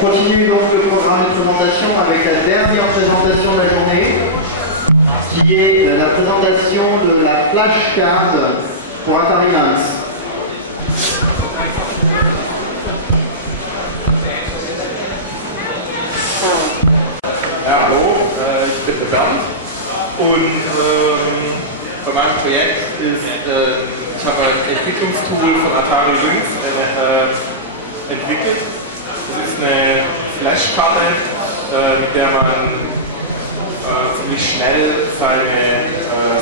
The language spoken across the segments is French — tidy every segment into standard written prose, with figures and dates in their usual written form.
continue donc le programme de présentation avec la dernière présentation de la journée, qui est la présentation de la flashcard pour Atari Lynx. Ja, hallo, ich bin der Bernd und bei meinem Projekt ist, ich habe ein Entwicklungstool von Atari Lynx entwickelt. Das ist eine Flashkarte, mit der man ziemlich schnell seine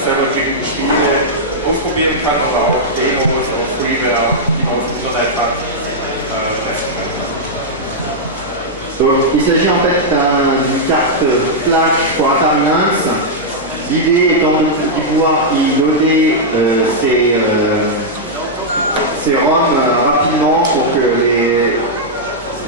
selber entwickelten Spiele ausprobieren kann oder auch Demos oder Freeware, die man auf dem Internet hat, testen kann. Donc, il s'agit en fait d'une carte flash pour Atari Lynx. L'idée étant de pouvoir y loader ces ROM rapidement pour que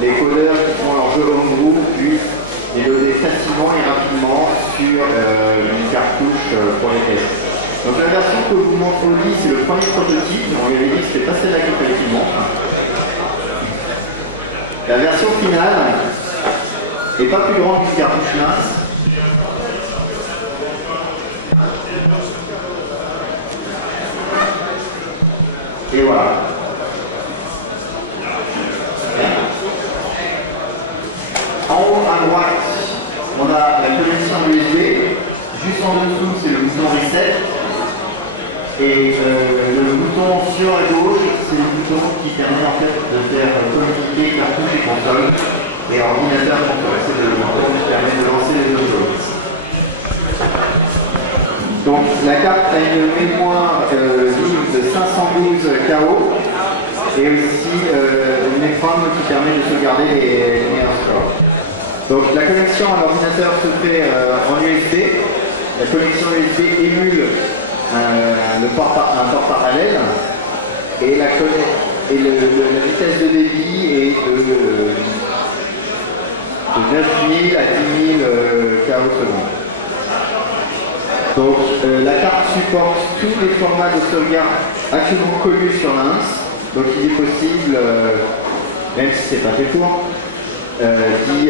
les codeurs qui font leur jeu homebrew puissent les loader facilement et rapidement sur une cartouche pour les tests. Donc la version que je vous montre aujourd'hui, c'est le premier prototype. On lui avait dit que c'était pas celle-là qu'il fallait qu'il montre. La version finale n'est pas plus grande qu'une cartouche Lynx. Et voilà. En haut à droite, on a la connexion USB. Juste en dessous, c'est le bouton Reset. Et le bouton sur la gauche, c'est le bouton qui permet en fait de faire communiquer cartouche et console. Et ordinateur console, c'est le bouton qui permet de lancer les deux choses. Donc la carte a une mémoire vive de 512 KO et aussi une EEPROM qui permet de sauvegarder les meilleurs scores. Donc la connexion à l'ordinateur se fait en USB. La connexion USB émule un port parallèle et la vitesse de débit est de 9000 à 10 000 KO secondes. Donc la carte supporte tous les formats de sauvegarde actuellement connus sur Lynx. Donc il est possible, même si c'est pas fait pour, d'y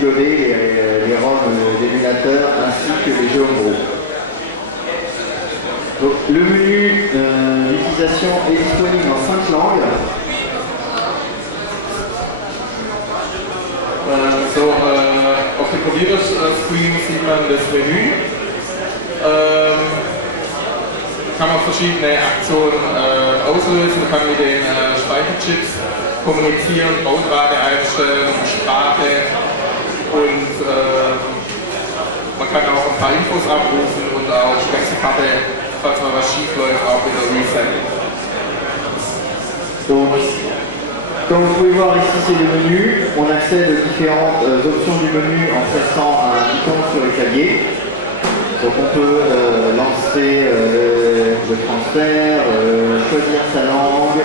loader les ROM d'émulateurs ainsi que les jeux homebrew. Donc le menu d'utilisation est disponible en 5 langues. Auf dem Computerscreen sieht man das Menü. Kann man verschiedene Aktionen auslösen, man kann mit den Speicherchips kommunizieren, Baudrate einstellen, Sprache und man kann auch ein paar Infos abrufen und auch Wechselkarte, falls mal was schief läuft, auch wieder resetten. Donc, comme vous pouvez voir ici, c'est le menu. On accède aux différentes options du menu en pressant un bouton sur le clavier. Donc on peut lancer le transfert, choisir sa langue,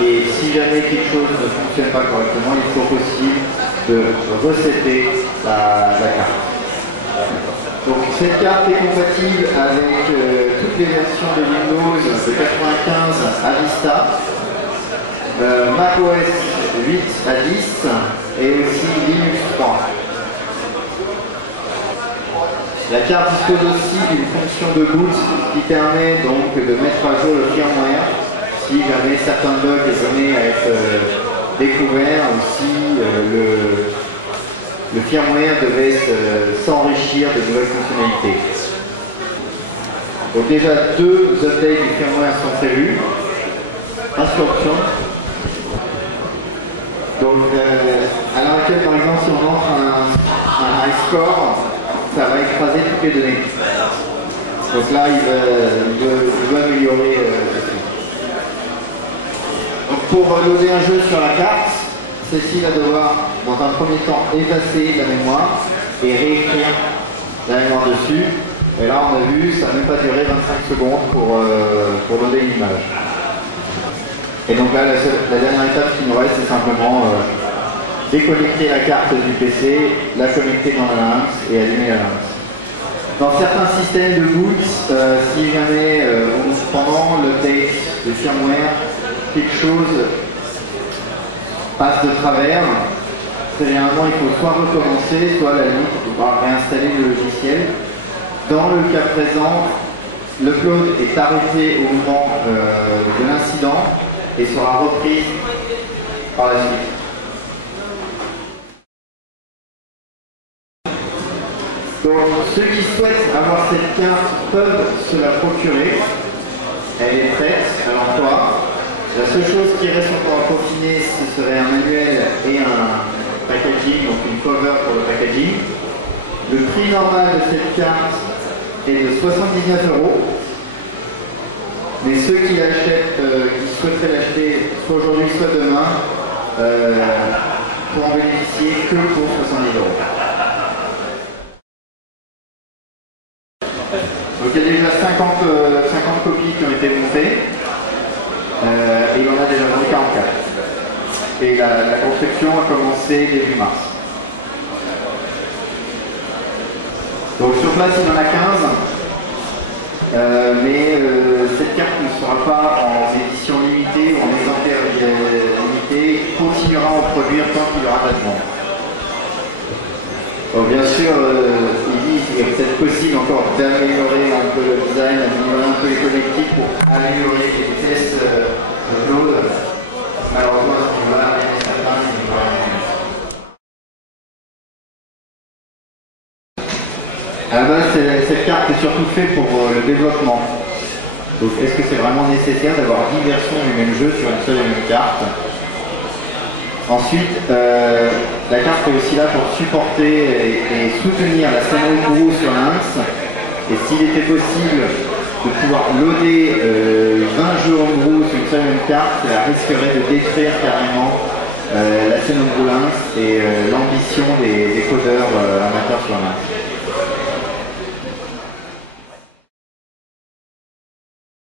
et si jamais quelque chose ne fonctionne pas correctement, il faut possible de resetter la carte. Donc cette carte est compatible avec toutes les versions de Windows de 95 à Vista, macOS 8 à 10 et aussi Linux 3. La carte dispose aussi d'une fonction de boot qui permet donc de mettre à jour le firmware si jamais certains bugs venaient à être découverts ou si le firmware devait s'enrichir de nouvelles fonctionnalités. Donc déjà 2 updates du firmware sont prévus. Instruction. Donc à l'heure actuelle, par exemple, si on entre un high score, ça va écraser toutes les données. Donc là, il veut améliorer ceci. Donc pour loader un jeu sur la carte, celle-ci va devoir, dans un premier temps, effacer la mémoire et réécrire la mémoire dessus. Et là, on a vu, ça n'a même pas duré 25 secondes pour loader une image. Et donc là, la dernière étape qui nous reste, c'est simplement déconnecter la carte du PC, la connecter dans la Lynx et allumer la Lynx. Dans certains systèmes de boot, si jamais pendant l'update de firmware, quelque chose passe de travers, très généralement il faut soit recommencer, soit à la limite il faudra réinstaller le logiciel. Dans le cas présent, l'upload est arrêté au moment de l'incident et sera repris par la suite. Donc ceux qui souhaitent avoir cette carte peuvent se la procurer. Elle est prête à l'emploi. La seule chose qui reste encore à peaufiner, ce serait un manuel et un packaging, donc une cover pour le packaging. Le prix normal de cette carte est de 79 €. Mais ceux qui l'achètent, qui souhaiteraient l'acheter soit aujourd'hui, soit demain, pour en bénéficier que pour 70 €. Donc il y a déjà 50 copies qui ont été montées et il en a déjà vendu 44. Et la construction a commencé début mars. Donc sur place il en a 15, mais cette carte ne sera pas en édition limitée ou en exemplaire limité, il continuera à en produire tant qu'il y aura de la demande. Bon, bien sûr, il est peut-être possible encore d'améliorer un peu le design, d'améliorer un peu les connectiques pour améliorer les tests d'upload. Malheureusement, à ce niveau-là, rien n'est certain, il n'y aura rien. À la base, cette carte est surtout faite pour le développement. Donc, est-ce que c'est vraiment nécessaire d'avoir 10 versions du même jeu sur une seule et même carte? Ensuite, la carte est aussi là pour supporter et soutenir la scène homebrew sur Lynx. Et s'il était possible de pouvoir loader 20 jeux homebrew sur une seule et même carte, cela risquerait de détruire carrément la scène homebrew Lynx et l'ambition des codeurs amateurs sur Lynx.